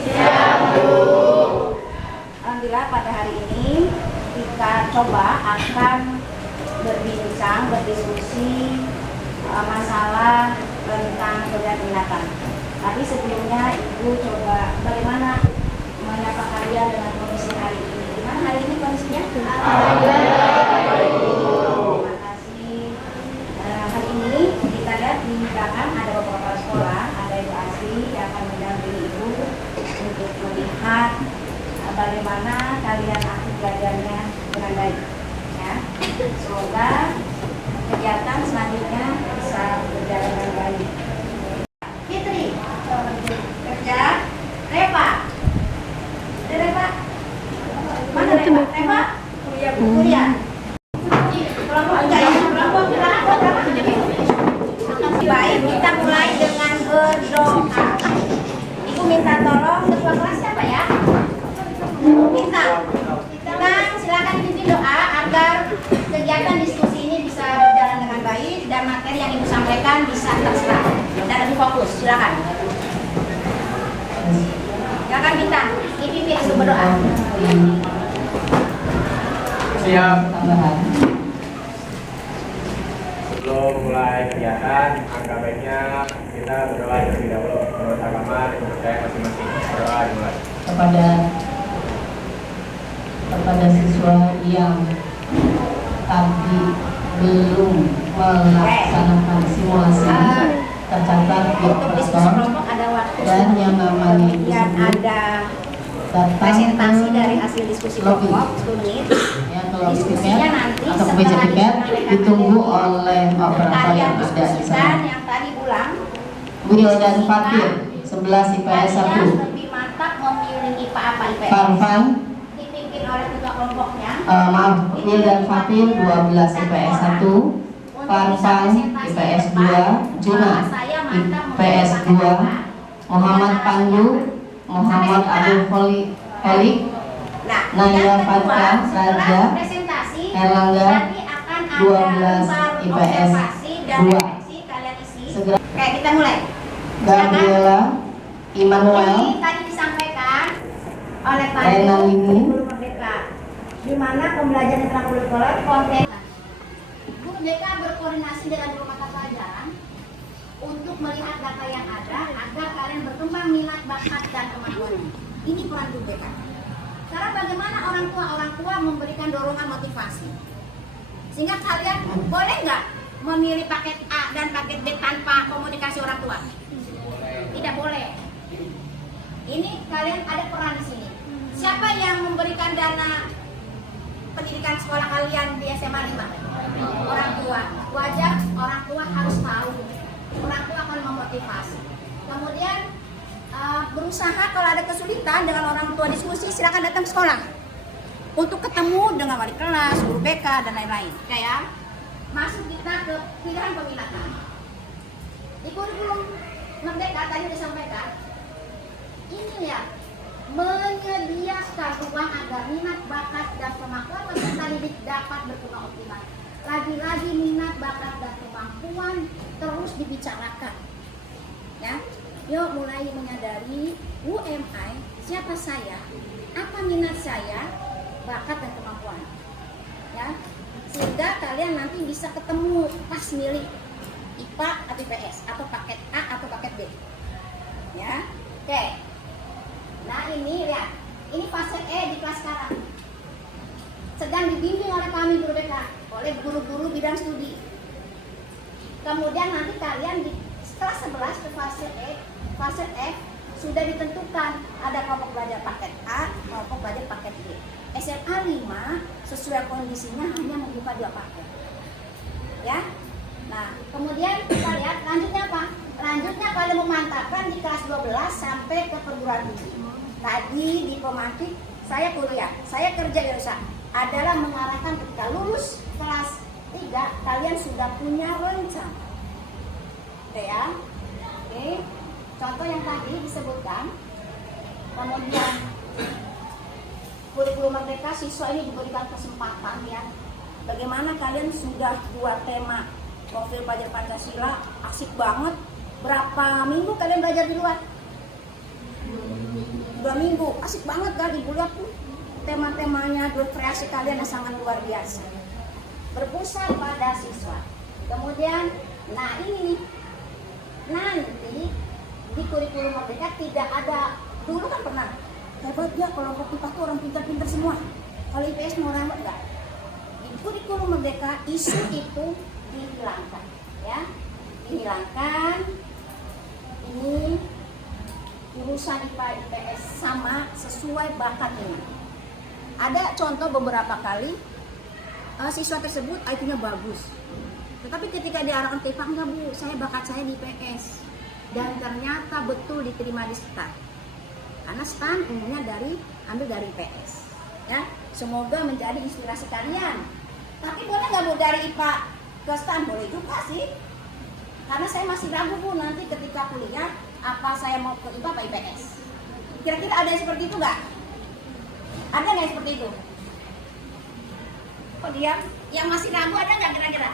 Siap, Bu. Alhamdulillah pada hari ini kita coba akan berbincang, berdiskusi masalah tentang kegiatan. Tapi sebelumnya Ibu coba bagaimana menyapa kalian dengan kondisi hari ini. Gimana hari ini kondisinya? Terima kasih. Hari ini kita lihat di belakang ada beberapa sekolah, ada Ibu Asri yang akan mendampingi Ibu untuk melihat bagaimana kalian aktif belajarnya dengan baik. Ya. Semoga kegiatan selanjutnya bisa berjalan dengan baik. Fitri, kerja. Reva, mana Reva? Reva, kuliah. Baik, kita mulai dengan berdoa. Ibu minta tolong ketua kelas siapa ya? Minta. Silakan pimpin doa agar kegiatan diskusi ini bisa berjalan dengan baik dan materi yang Ibu sampaikan bisa terserap dan lebih fokus. Silakan. Silakan Minta, dipimpin Ibu berdoa. Siap. Sebelum mulai kegiatan, angka baiknya kita berdoa terlebih dahulu menurut agama dan percaya masing-masing. Berdoa dimulai. Kepada siswa yang tadi belum melaksanakan simulasi tercatat di operator dan yang namanya ada presentasi dari hasil diskusi kelompok 10 menit. Ya, kalau tiket atau meja tiket ditunggu oleh operator yang ada di sana. Yang tadi pulang Will dan Fatir 11 IPS 1. lebih mantap memilih IPA apa IPS. Farfan Dipimpin oleh ketua kelompoknya. maaf, Will dan Fatir 12 IPS 1. Farfan IPS 2, Juna IPS 2, Muhammad Pandu, Muhammad Abdul Holik, Naya Fatka Raja, Erlangga 12 IPS 2. Segera. Oke, kita mulai. Gabriela Immanuel, Ini tadi disampaikan oleh Pak Rena Lini, Guru Merdeka, di mana pembelajaran ekstrakurikuler konten. Guru Merdeka berkoordinasi dengan guru mata pelajaran untuk melihat data yang ada agar kalian berkembang minat, bakat dan kemampuan. Ini peran Guru Merdeka. Cara bagaimana orang tua memberikan dorongan motivasi sehingga kalian boleh nggak memilih paket A dan paket B tanpa komunikasi orang tua? Tidak boleh. Ini kalian ada peran di sini. Siapa yang memberikan dana pendidikan sekolah kalian di SMA 5? Orang tua. Wajar orang tua harus tahu. Orang tua akan memotivasi. Kemudian berusaha kalau ada kesulitan dengan orang tua diskusi, silakan datang ke sekolah untuk ketemu dengan wali kelas, guru BK dan lain-lain. Kayak masuk kita ke pilihan peminatan. Di kurikulum Merdeka tadi disampaikan, ini ya menyediakan ruang agar minat, bakat dan kemampuan peserta didik dapat berkembang optimal. Lagi-lagi minat, bakat dan kemampuan terus dibicarakan. Ya, yuk mulai menyadari who am I, siapa saya, apa minat saya, bakat dan kemampuan. Ya, sehingga kalian nanti bisa ketemu pas milih IPA atau IPS atau paket A atau paket B. Ya, oke. Nah ini lihat, ini fase E di kelas sekarang. Sedang dibimbing oleh kami guru BK, oleh guru-guru bidang studi. Kemudian nanti kalian di kelas 11 ke fase F sudah ditentukan ada kelompok belajar paket A, kelompok belajar paket B. SMA 5 sesuai kondisinya hanya membuka 2 paket. Ya. Nah, kemudian kita lihat lanjutnya apa? Lanjutnya kalian memantapkan di kelas 12 sampai ke perguruan tinggi. Tadi di Pematik saya kuliah, saya kerja di USA adalah mengarahkan ketika lulus kelas 3 kalian sudah punya rencana. Oke ya. Oke. Contoh yang tadi disebutkan. Kemudian kurikulum Merdeka siswa ini diberikan kesempatan ya. Bagaimana kalian sudah buat tema profil pelajar Pancasila, asik banget. Berapa minggu kalian belajar di luar? 2 minggu. Asik banget kan Ibu lihat tuh. Tema-temanya kreasi kalian yang sangat luar biasa. Berpusat pada siswa. Kemudian, nah ini nih, nanti di kurikulum Merdeka tidak ada, dulu kan pernah hebat ya kelompok IPA tuh orang pintar-pintar semua. Kalau IPS mau ramah enggak? Di kurikulum Merdeka isu itu dihilangkan, ya, dihilangkan. Ini urusan IPA IPS sama sesuai bakat ini. Ada contoh beberapa kali siswa tersebut IQ-nya bagus, tetapi ketika diarahkan ke IPA, enggak Bu, saya bakat saya di IPS, dan ternyata betul diterima di STAN, karena STAN umumnya ambil dari IPS, ya. Semoga menjadi inspirasi kalian. Tapi boleh nggak Bu dari IPA ke STAN? Boleh juga sih, karena saya masih ragu Bu nanti ketika kuliah apa saya mau ke IPA apa IPS. Kira-kira ada yang seperti itu nggak? Ada nggak yang seperti itu? Kok diam? Yang masih ragu ada nggak kira-kira?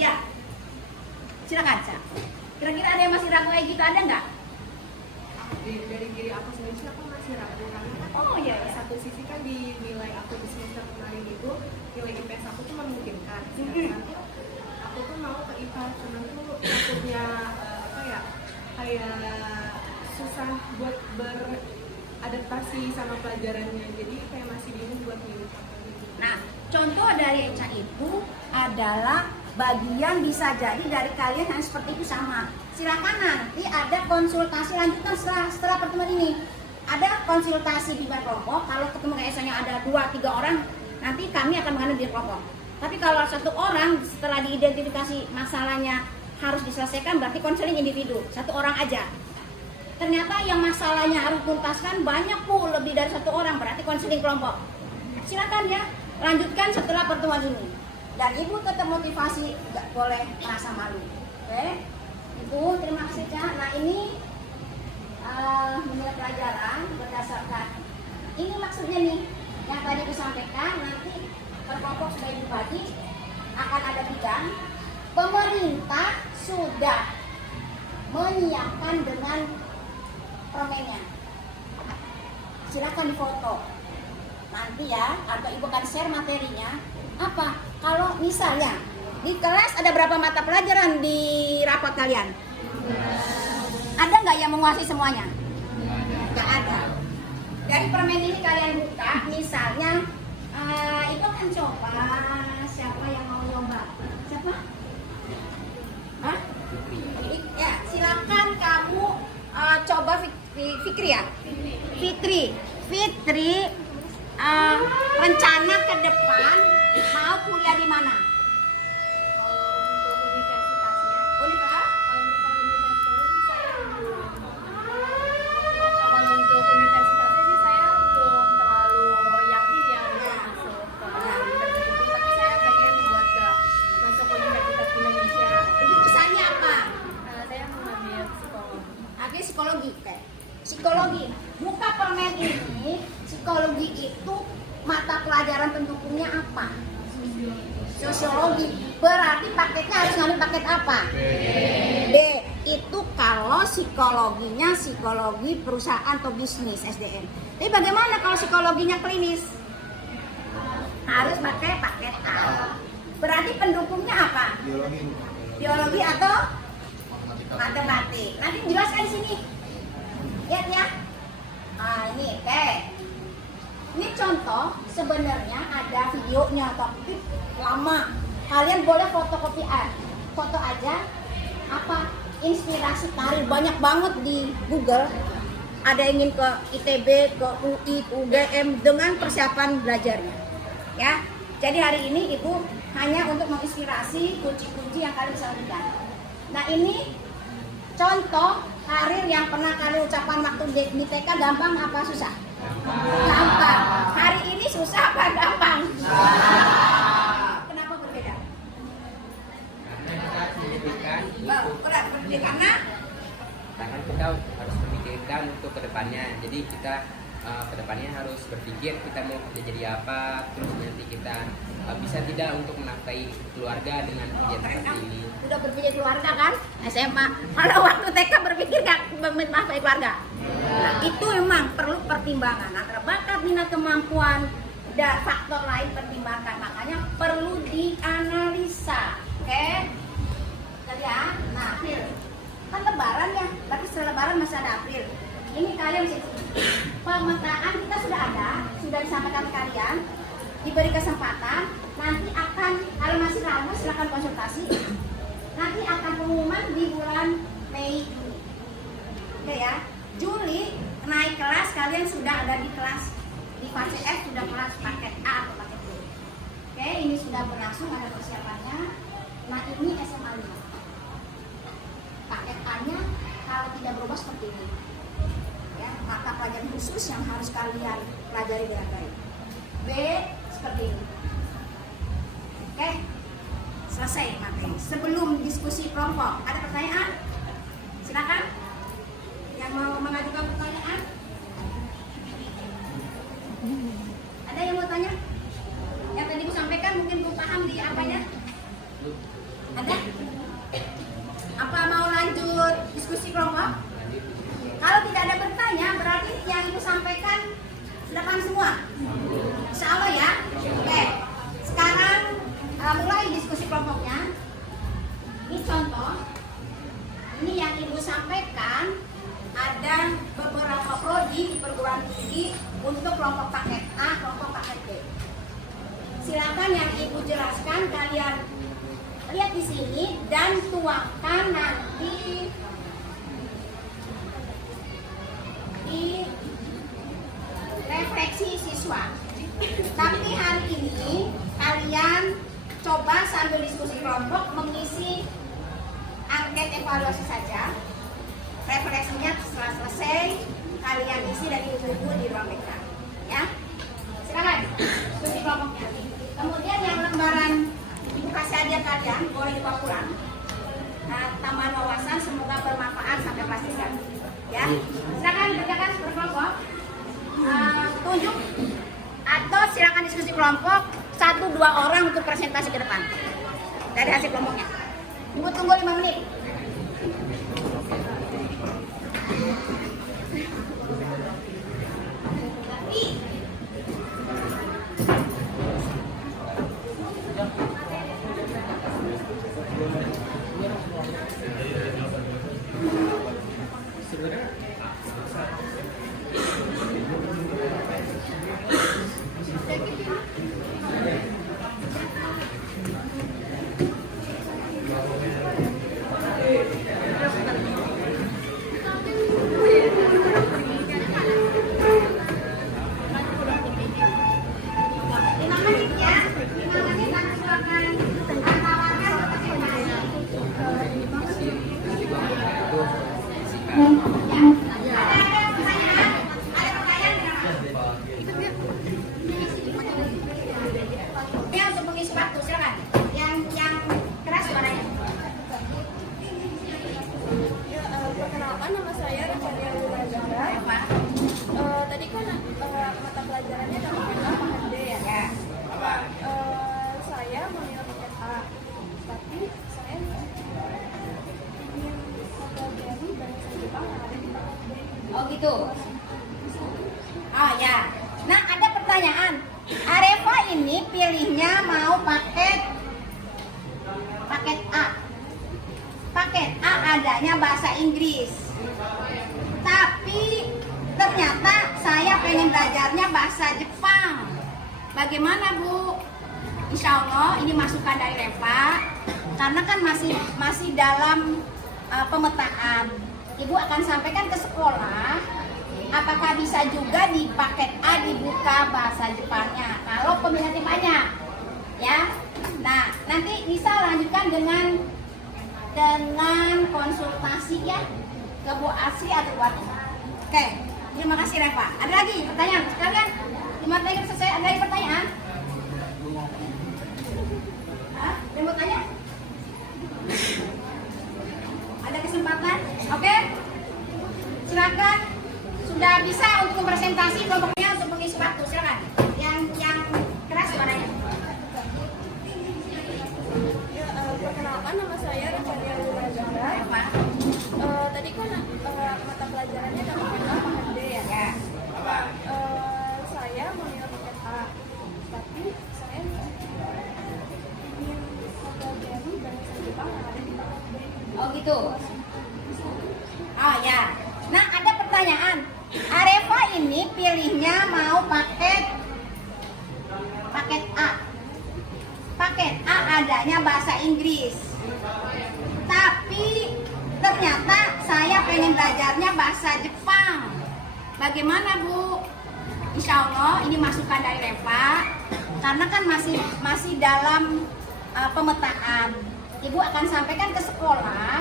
Ya, silakan Cak. Kira-kira ada yang masih ragu kayak gitu, ada nggak? Dari diri aku sendiri sih aku masih ragu karena Oh iya, ya. satu sisi kan di nilai aku di semester kemarin itu nilai IPS aku tuh memungkinkan. Sedangkan tuh aku tuh mau ke IPA cuman tuh takutnya kayak susah buat beradaptasi sama pelajarannya, jadi kayak masih bingung buat milih apa gitu. Nah, contoh dari Eca itu adalah bagian bisa jadi dari kalian yang seperti itu sama. Silakan nanti ada konsultasi lanjutan setelah pertemuan ini. Ada konsultasi di kelompok. Kalau ketemu KSA-nya ada 2-3 orang, nanti kami akan mengambil di kelompok. Tapi kalau 1 orang setelah diidentifikasi masalahnya harus diselesaikan, berarti konseling individu, 1 orang aja. Ternyata yang masalahnya harus tuntaskan banyak Bu, lebih dari 1 orang, berarti konseling kelompok. Silakan ya, lanjutkan setelah pertemuan ini. Dan Ibu tetap motivasi, nggak boleh merasa malu. Oke, Ibu terima kasih Cak. Nah ini menilai pelajaran berdasarkan ini maksudnya nih yang tadi aku sampaikan. Nanti per kelompok sudah dibagi, akan ada bidang. Pemerintah sudah menyiapkan dengan permennya. Silakan difoto nanti ya, atau Ibu akan share materinya. Apa? Kalau misalnya di kelas ada berapa mata pelajaran di rapat kalian? Ada nggak yang menguasai semuanya? Nggak ada. Dari permen ini kalian buka, misalnya itu akan coba siapa yang mau nyoba? Siapa? Hah? Ya, silakan kamu coba Fikri ya. Fitri. Rencana ke depan mau kuliah di mana? Untuk universitasnya, kalau untuk universitasnya sih saya belum terlalu yakin ya untuk masuk ke universitas, tapi saya pengen buat masuk Universitas Indonesia. Jurusannya apa? Saya mengambil psikologi. Ambil psikologi. Oke. Psikologi. Buka permen ini. Psikologi itu mata pelajaran pendukungnya apa? Sosiologi. Berarti paketnya harus ngambil paket apa? B. Itu kalau psikologinya psikologi perusahaan atau bisnis SDM. Tapi bagaimana kalau psikologinya klinis? Harus pakai paket A. Berarti pendukungnya apa? Biologi atau matematik. Nanti jelaskan di sini. Lihat ya. Nah, ini oke. Ini contoh, sebenarnya ada videonya tapi lama. Kalian boleh fotokopi foto aja. Apa? Inspirasi karir banyak banget di Google. Ada yang ingin ke ITB, ke UI, ke UGM dengan persiapan belajarnya. Ya. Jadi hari ini Ibu hanya untuk menginspirasi kunci-kunci yang kalian bisa lakukan. Nah, ini contoh karir yang pernah kalian ucapkan waktu di TK, gampang apa susah? Gampang. Hari ini susah apa gampang? Kenapa berbeda? Karena kita pendidikan Karena kita harus memikirkan untuk kedepannya. Jadi kita kedepannya harus berpikir kita mau kerja jadi apa, terus nanti kita bisa tidak untuk menafkahi keluarga dengan kegiatan seperti ini. Udah berpikir keluarga kan SMA, kalau waktu TK berpikir nggak menafkahi keluarga. Nah itu memang perlu pertimbangan antara bakat, minat, kemampuan dan faktor lain pertimbangkan, makanya perlu dianalisa. Oke kalian, nah April kan lebaran ya, berarti setelah lebaran masih ada April. Ini kalian pemetaan kita sudah ada, sudah disampaikan ke kalian, diberi kesempatan. Nanti akan, kalau masih ragu silakan konsultasi. Nanti akan pengumuman di bulan Mei Juni. Oke ya, Juli naik kelas, kalian sudah ada di kelas di fase F, sudah kelas paket A atau paket B. Oke, ini sudah berlangsung, ada persiapannya. Nah ini SMA 5. Paket A-nya kalau tidak berubah seperti ini. Ya, maka pelajaran khusus yang harus kalian pelajari dengan baik. B seperti ini. Oke, selesai materi. Sebelum diskusi kelompok, ada pertanyaan? Silakan. Yang mau mengajukan pertanyaan? Ada yang mau tanya? Yang tadi Ibu sampaikan mungkin belum paham di apanya? Ada? Apa mau lanjut diskusi kelompok? Kalau tidak ada bertanya, berarti yang Ibu sampaikan sudah paham semua? Insya Allah ya. Oke, sekarang mulai diskusi kelompoknya. Ini contoh. Ini yang Ibu sampaikan, ada beberapa prodi di perguruan tinggi untuk kelompok paket A, kelompok paket B. Silakan yang Ibu jelaskan kalian lihat di sini dan tuangkan nanti di refleksi siswa. Tapi hari ini kalian coba sambil diskusi kelompok mengisi angket evaluasi saja. Refleksinya setelah selesai kalian isi dan ibu-ibu di ruang BK. Ya, silakan diskusi kelompoknya. Kemudian yang lembaran Ibu kasih hadiah kalian boleh dibawa pulang. Nah, tambahan wawasan semoga bermanfaat sampai kelas 3. Ya, silakan kerjakan berkelompok. Tunjuk atau silakan diskusi kelompok 1-2 orang untuk presentasi ke depan dari hasil kelompoknya. Ibu tunggu 5 menit. Oh gitu. Oh ya. Nah ada pertanyaan. Areva ini pilihnya mau paket A. Paket A adanya bahasa Inggris. Tapi ternyata saya pengen belajarnya bahasa Jepang. Bagaimana Bu? Insya Allah ini masukan dari Reva. Karena kan masih dalam pemetaan. Ibu akan sampaikan ke sekolah, apakah bisa juga di paket A dibuka bahasa Jepangnya kalau peminatnya banyak, ya. Nah, nanti bisa lanjutkan dengan konsultasi ya ke Bu Asri atau Bu Ati. Oke, terima kasih Reva. Ada lagi pertanyaan? Sekalian, 5 menit selesai. Ada lagi pertanyaan? Ada yang mau tanya? Ada kesempatan? Oke, silakan sudah bisa untuk presentasi kelompoknya untuk mengisi waktu. Silakan. Yang keras suaranya. Perkenalkan, nama saya Rifania Lulazara. Eva. Tadi kan mata pelajarannya ada paket A, paket B ya. Ya. Saya mau nilai paket A, tapi saya ingin mempelajari bahasa Jepang yang ada di paket B. Oh gitu. Oh ya. Nah, ada pertanyaan. Areva ini pilihnya mau paket A. Paket A adanya bahasa Inggris. Tapi ternyata saya pengen belajarnya bahasa Jepang. Bagaimana, Bu? Insya Allah ini masukan dari Reva. Karena kan masih dalam pemetaan. Ibu akan sampaikan ke sekolah.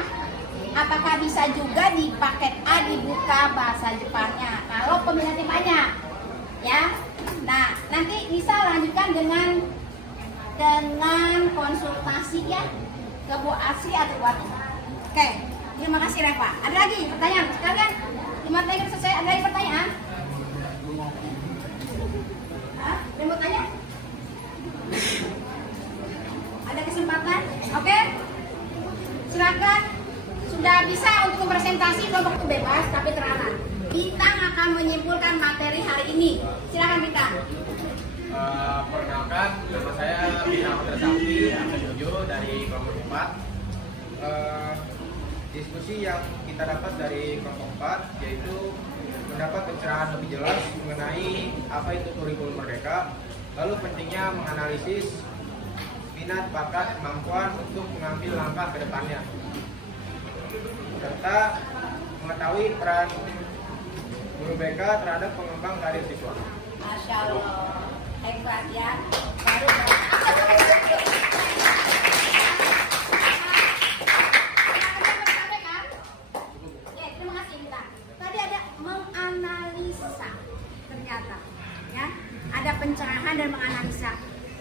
Apakah bisa juga di paket A dibuka bahasa Jepangnya? Kalau peminatnya banyak, ya. Nah, nanti bisa lanjutkan dengan konsultasi ya ke Bu Asri atau Bu Ati. Oke, terima kasih Reva. Ada lagi pertanyaan? Sekalian 5 menit selesai. Ada lagi pertanyaan? Hah? Ada yang mau tanya? Ada kesempatan? Oke, silakan. Sudah bisa untuk presentasi kelompok itu bebas tapi terarah. Bintang akan menyimpulkan materi hari ini. Silakan Bintang. Perkenalkan, nama saya Bintang Putra Sakti, angka 7 dari kelompok 4. Diskusi yang kita dapat dari kelompok 4 yaitu mendapat pencerahan lebih jelas mengenai apa itu kurikulum merdeka, lalu pentingnya menganalisis minat, bakat, kemampuan untuk mengambil langkah ke depannya, serta mengetahui peran guru BK terhadap pengembang karir siswa. Masya Allah, hebat ya. Baru terima kasih Bintang. Tadi ada menganalisa ternyata, ya. Ada pencerahan dan menganalisa.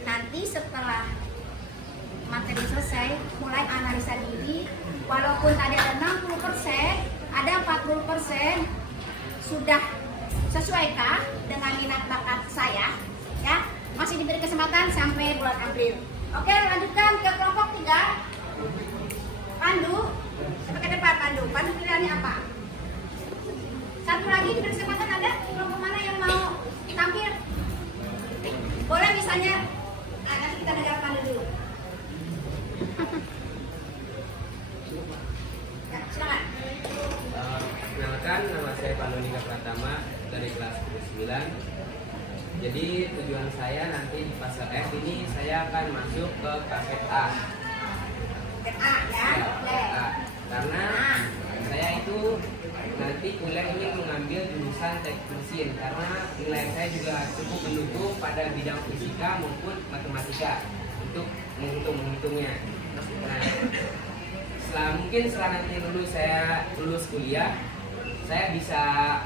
Nanti setelah materi selesai, mulai analisa diri. Walaupun tadi ada 60%, ada 40% sudah sesuaikah dengan minat bakat saya? Ya, masih diberi kesempatan sampai bulan April. Oke, lanjutkan ke kelompok 3. Pandu, sampai ke depan Pandu. Pandu pilihannya apa? Satu lagi diberi kesempatan, ada kelompok mana yang mau tampil? Boleh misalnya, nanti kita dengar Pandu dulu. Ya, silakan. Perkenalkan, nama saya Pandonika Pratama dari kelas 9. Jadi tujuan saya nanti di fase F ini saya akan masuk ke paket A. Paket A ya, oke. A. Karena saya itu nanti kuliah ingin mengambil jurusan teknik mesin karena nilai saya juga cukup mendukung pada bidang fisika maupun matematika untuk menghitungnya. Nah, setelah nanti saya lulus kuliah, saya bisa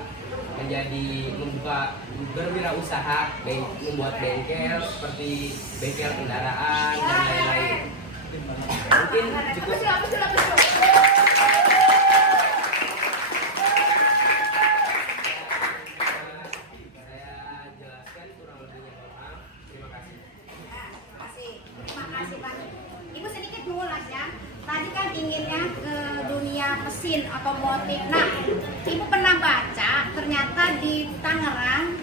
membuka berwirausaha, membuat bengkel seperti bengkel kendaraan dan lain-lain. Mungkin cukup. Saya jelaskan kurang lebihnya, maaf. Terima kasih. Terima kasih Pak. Ibu sedikit mengulas ya. Tadi kan inginnya ke dunia mesin otomotif. Nah, Ibu pernah baca ternyata di Tangerang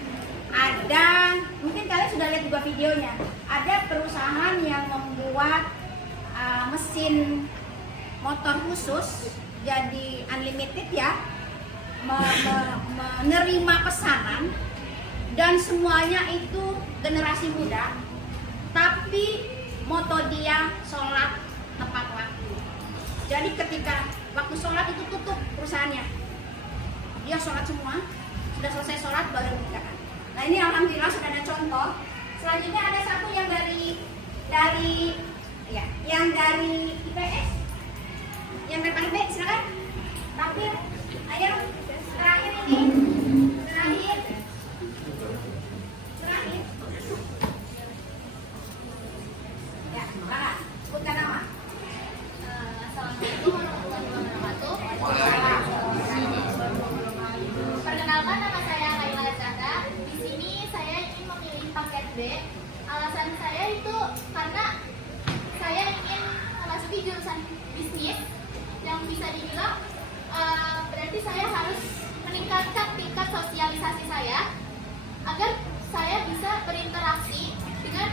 ada, mungkin kalian sudah lihat juga videonya, ada perusahaan yang membuat mesin motor khusus, jadi unlimited ya, menerima pesanan dan semuanya itu generasi muda, tapi moto dia sholat tepat waktu. Jadi ketika waktu sholat itu tutup perusahaannya, dia sholat semua, sudah selesai sholat baru bukaan. Nah ini alhamdulillah sudah ada contoh. Selanjutnya ada satu yang dari IPS, yang depan B, silakan. Tampil, ayo terakhir ini, terakhir. Ya, silakan. Sebutkan nama. Assalamualaikum warahmatullahi wabarakatuh. Perkenalkan, nama B. Alasan saya itu karena saya ingin memasuki jurusan bisnis yang bisa dibilang berarti saya harus meningkatkan tingkat sosialisasi saya agar saya bisa berinteraksi dengan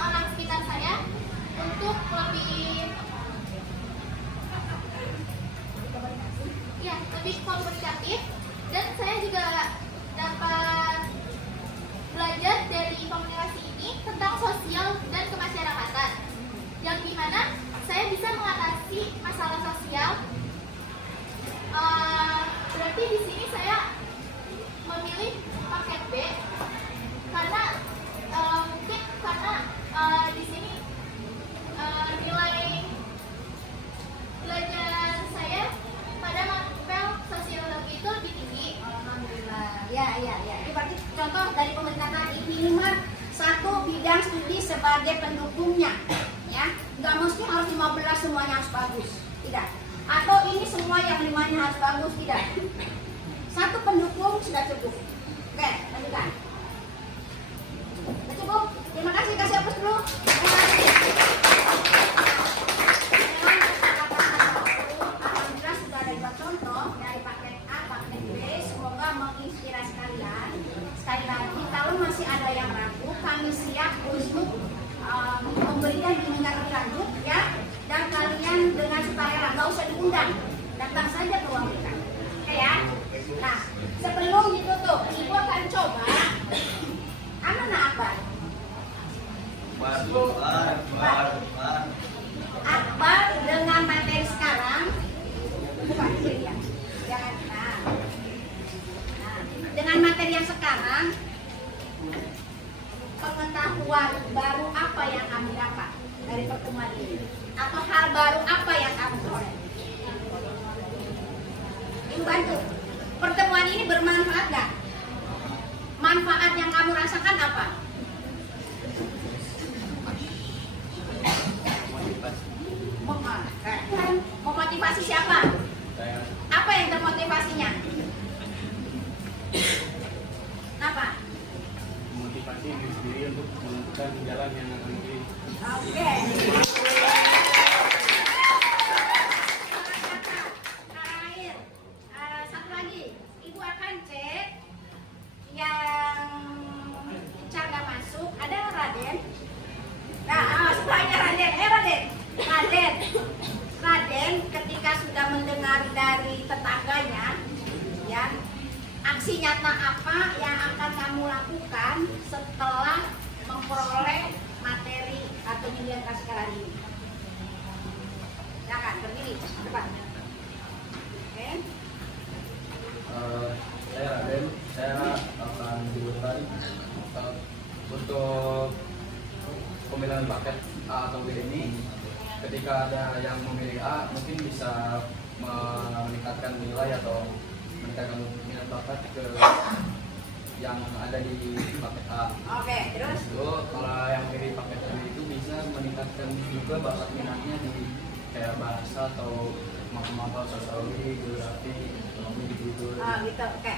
orang sekitar saya untuk lebih komunikatif, dan saya juga dapat belajar dari komunikasi ini tentang sosial dan kemasyarakatan, yang dimana saya bisa mengatasi masalah sosial. Berarti di sini saya memilih paket B karena mungkin karena di sini nilai belajar saya pada mapel sosiologi itu lebih tinggi. Alhamdulillah. Ya. Ini berarti contoh dari pemerintah tadi, minimal satu bidang studi sebagai pendukungnya, ya. Nggak mesti harus 15 semuanya harus bagus, tidak. Atau ini semua yang 5-nya harus bagus, tidak. Satu pendukung sudah cukup. Oke, lanjutkan. Sudah cukup. Terima kasih, kasih hapus dulu. Terima kasih. Alhamdulillah sudah ada 2 contoh dari paket A, paket B. Semoga menginspirasi kalian. Sekali lagi, kalau masih ada yang ragu, kami siap untuk memberikan bimbingan lebih lanjut, ya. Dan kalian dengan sukarela, nggak usah diundang, datang saja ke ruang kita. Oke ya. Nah, sebelum ditutup, ibu akan coba Akbar. Akbar dengan materi sekarang, bukan ya. Jangan. Nah, dengan materi yang sekarang, pengetahuan baru apa yang kamu dapat dari pertemuan ini? Atau hal baru apa yang kamu peroleh? Ibu bantu. Pertemuan ini bermanfaat nggak? Manfaat yang kamu rasakan apa? Memotivasi siapa? Apa yang termotivasinya? Apa? Motivasi diri sendiri untuk menentukan jalan yang akan dipilih. Oke. Terakhir, satu lagi, ibu akan cek yang cara masuk. Ada Raden. Nah, setelahnya Raden. Raden ketika sudah mendengar dari tetangganya, ya, aksi nyata apa yang akan kamu lakukan setelah memperoleh materi atau bimbingan kasih kalian ini? Silakan berdiri, depan. Oke. Saya Raden, saya akan dibutuhkan untuk pemilihan paket A atau B ini. Ketika ada yang memilih A, mungkin bisa meningkatkan nilai atau meningkatkan minat bakat ke yang ada di paket A. Oke, terus? Lalu kalau yang pilih paket B itu bisa meningkatkan juga bakat minatnya di kayak bahasa atau mata sosiologi, geografi, ekonomi gitu. Oh gitu, oke.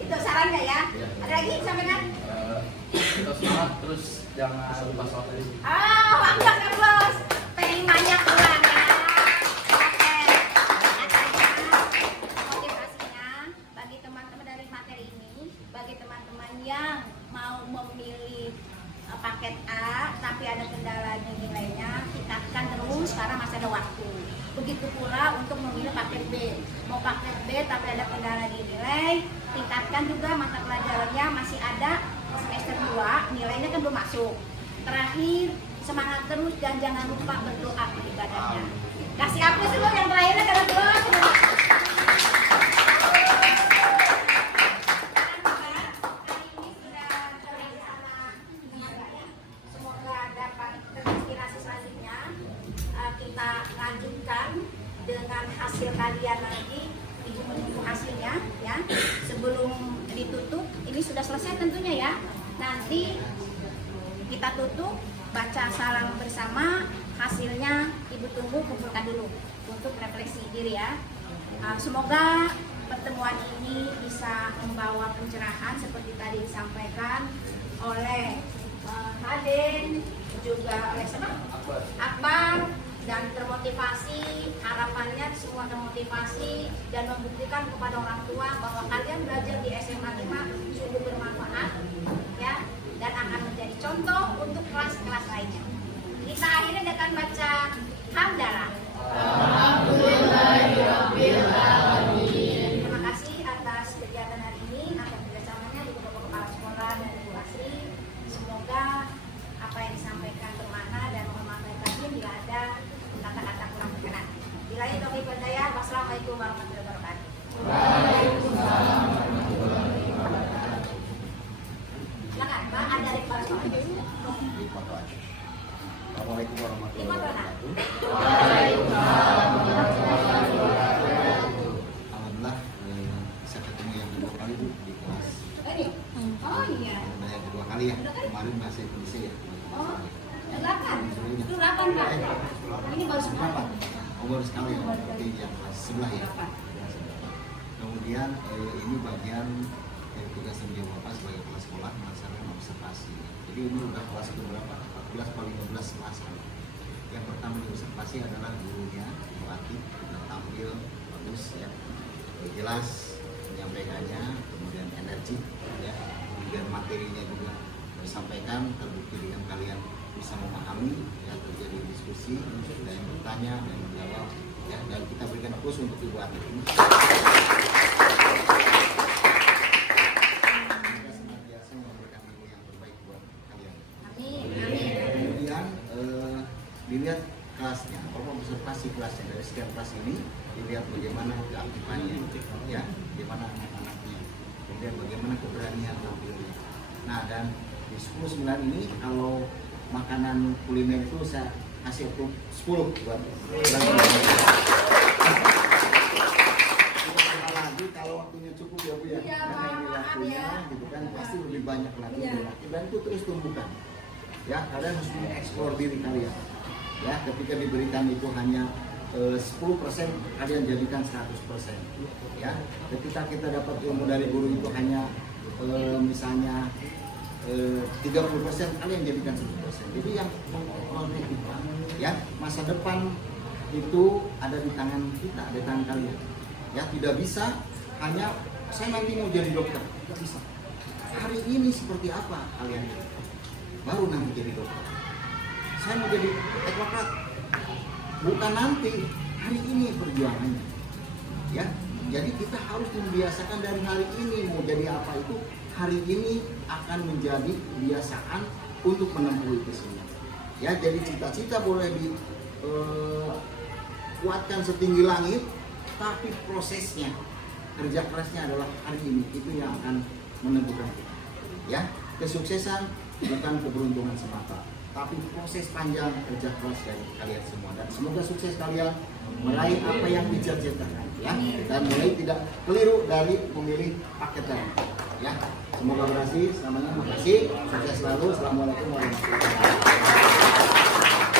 Itu sarannya ya? Ya. Ada lagi sampaikan? Kita semangat terus jangan lupa sholat tadi. Bangga kan bos? Terimanya pulang ya. Oke. Motivasinya bagi teman-teman dari materi ini, bagi teman-teman yang mau memilih paket A tapi ada kendala di nilainya, tingkatkan terus karena masih ada waktu. Begitu pula untuk memilih paket B. Mau paket B tapi ada kendala di nilai, tingkatkan juga mata pelajarannya, masih ada semester 2, nilainya kan belum masuk. Terakhir, semangat terus dan jangan lupa berdoa ibadahnya. Kasih hapus dulu yang terakhirnya karena doa. Semoga dapat terinspirasi selanjutnya. Kita lanjutkan dengan hasil kalian nanti. Ibu menunggu hasilnya ya. Sebelum ditutup, ini sudah selesai tentunya ya. Nanti kita tutup, baca salam bersama, hasilnya ibu tunggu, kumpulkan dulu untuk refleksi diri ya. Semoga pertemuan ini bisa membawa pencerahan seperti tadi disampaikan oleh Raden, juga oleh siapa? Akbar, dan termotivasi, harapannya semua termotivasi dan membuktikan kepada orang tua bahwa kalian belajar di SMA 5 sungguh bermanfaat ya, dan akan menjadi contoh untuk kelas-kelas lainnya. Kita akhirnya dengan baca hamdalah. Terima kasih atas kegiatan hari ini, atas kerjasamanya di Bapak Kepala Sekolah dan Ibu Asri. Semoga apa yang disampaikan bermakna dan mohon maaf lahir batin bila ada kata-kata kurang berkenan. Bila itu kami percaya, wassalamualaikum warahmatullahi wabarakatuh. Silakan, Mbak, ada request. Assalamualaikum warahmatullahi wabarakatuh. Alhamdulillah bisa ketemu yang kedua kali Bu di kelas. Oh iya. Yang kedua kali ya. Kemarin masih Indonesia ya. Oh, 8. Itu 8, Pak. Ini baru Berapa? 9. Oh, baru sekali ya. Berarti yang kelas sebelah ya. Kemudian ini bagian dari tugas tanggung jawab Bapak sebagai kepala sekolah melaksanakan observasi. Jadi ini udah kelas ke berapa? 14 atau 15 kelas. Yang pertama diobservasi adalah gurunya, pelatih, tampil bagus ya, jelas menyampaikannya, kemudian energi ya, kemudian materinya juga disampaikan, terbukti dengan kalian bisa memahami ya, terjadi diskusi dan bertanya dan menjawab ya, dan kita berikan aplaus untuk Ibu Atlet ini. Senantiasa memberikan ilmu yang terbaik buat kalian. Kemudian dilihat kelasnya, observasi kelasnya dari sekian kelas ini, dilihat bagaimana keaktifannya, ya, bagaimana anak-anaknya, kemudian bagaimana keberanian tampilnya. Nah, dan di 10-9 ini kalau makanan kuliner itu saya kasih 10 buat lagi kalau waktunya cukup ya Bu ya. Karena ini waktunya gitu kan pasti lebih banyak lagi dan itu terus tumbuhkan. Ya, kalian harus mengeksplor diri kalian. Ya, ketika diberikan itu hanya 10%, kalian jadikan 100%. Ya, ketika kita dapat ilmu dari guru itu hanya misalnya 30%, kalian jadikan 100%. Jadi yang mengontrolnya kita, ya, masa depan itu ada di tangan kita, ada di tangan kalian. Ya, tidak bisa hanya saya nanti mau jadi dokter, tidak bisa. Hari ini seperti apa kalian? Baru nanti jadi dokter. Saya mau jadi advokat, bukan nanti, hari ini perjuangannya. Ya, jadi kita harus membiasakan dari hari ini mau jadi apa itu, hari ini akan menjadi kebiasaan untuk menempuh itu semua. Ya, jadi cita-cita boleh dikuatkan setinggi langit, tapi prosesnya, kerja kerasnya adalah hari ini, itu yang akan menentukan kita. Ya, kesuksesan bukan keberuntungan semata, tapi proses panjang kerja keras dari kalian semua, dan semoga sukses kalian meraih apa yang dicita-citakan ya, dan mulai tidak keliru dari memilih paket lain ya. Semoga berhasil selamanya. Terima kasih, sukses selalu. Assalamualaikum warahmatullahi wabarakatuh.